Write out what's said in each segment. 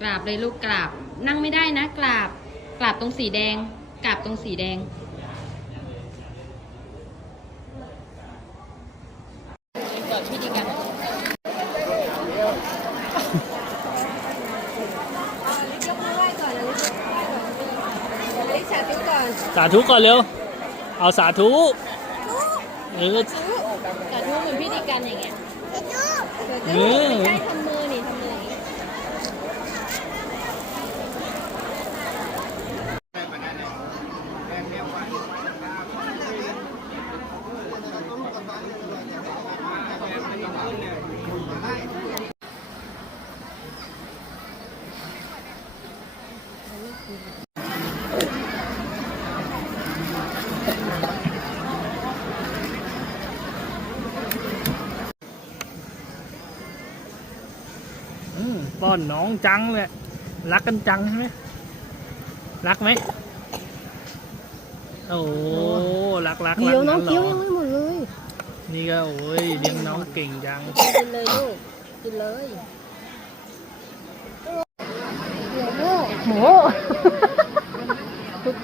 กราบเลยลูกกราบ นั่งไม่ได้นะกราบ กราบตรงสีแดง กราบตรงสีแดงเปิดพิธีกรรมสาธุก่อนเร็ว เอาสาธุเออสาธุเหมือนพิธีกรรมอย่างเงี้ยเออ ไม่ใช่ทำมือนี่ทำมืออย่างงี้ อืม ป้อนน้องจังเลย รักกันจังใช่ไหมรักไหมโอ้รักรักรักเดี๋ยวน้องหรเคี้ยวยังไม่หมดเลย นี่ก็โอ้ยเลี้ยงน้องเก่งจัง กินเลยลูก กินเลย หมูทุก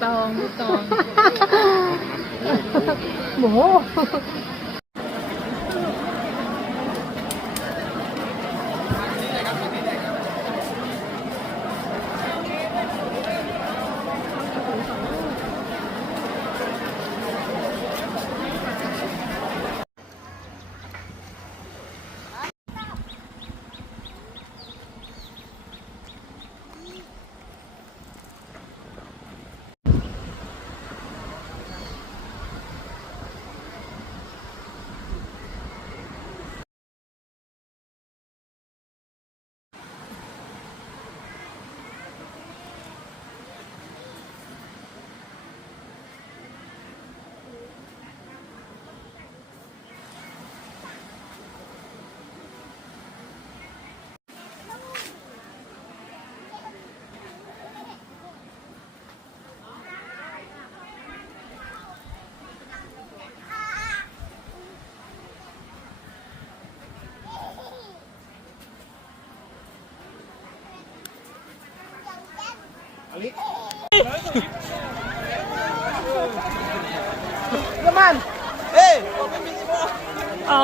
เอา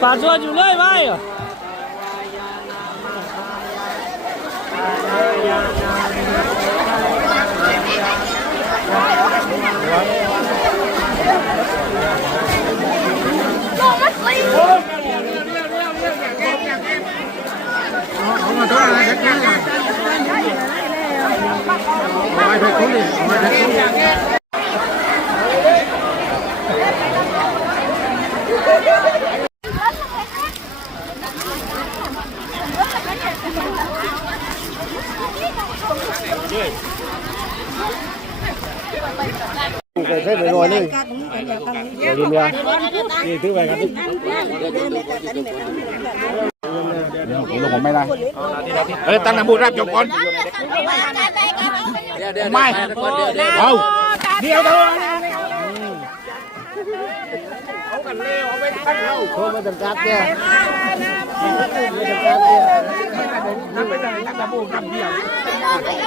ปาดชวนอยู่เลยไหมเหรอเคยเคยไปรอยเลยเดี๋ยวเรือนี่ถื อไปครับผมลงผมไม่ได้เออตั้งน้ำบูรับจบก่อน ไม่เอาเดี๋ยวเดี๋ยวเอากันเร็วเอาไปตั้งเราโทรมาจัดการเนี่ยไม่จัดการเนี่ยทำไปตั้งตั้งน้ำบูรับเดียว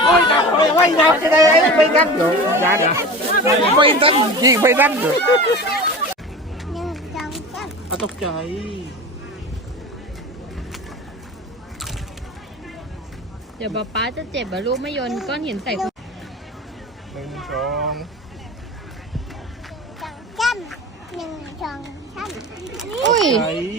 โอ้ยดับไปไว้ดับจะได้ไปกันเดี๋ยวอย่าเดี๋ยวไปตั้งยิงไปตั้งเดี๋ยวเอาตกใจเดี๋ยวป๊าป๊าจะเจ็บอะลูกไม่โยนก้อนหินใส่คุณห นึ่งสองอุ้ยไอ้อันนี้มานั่ง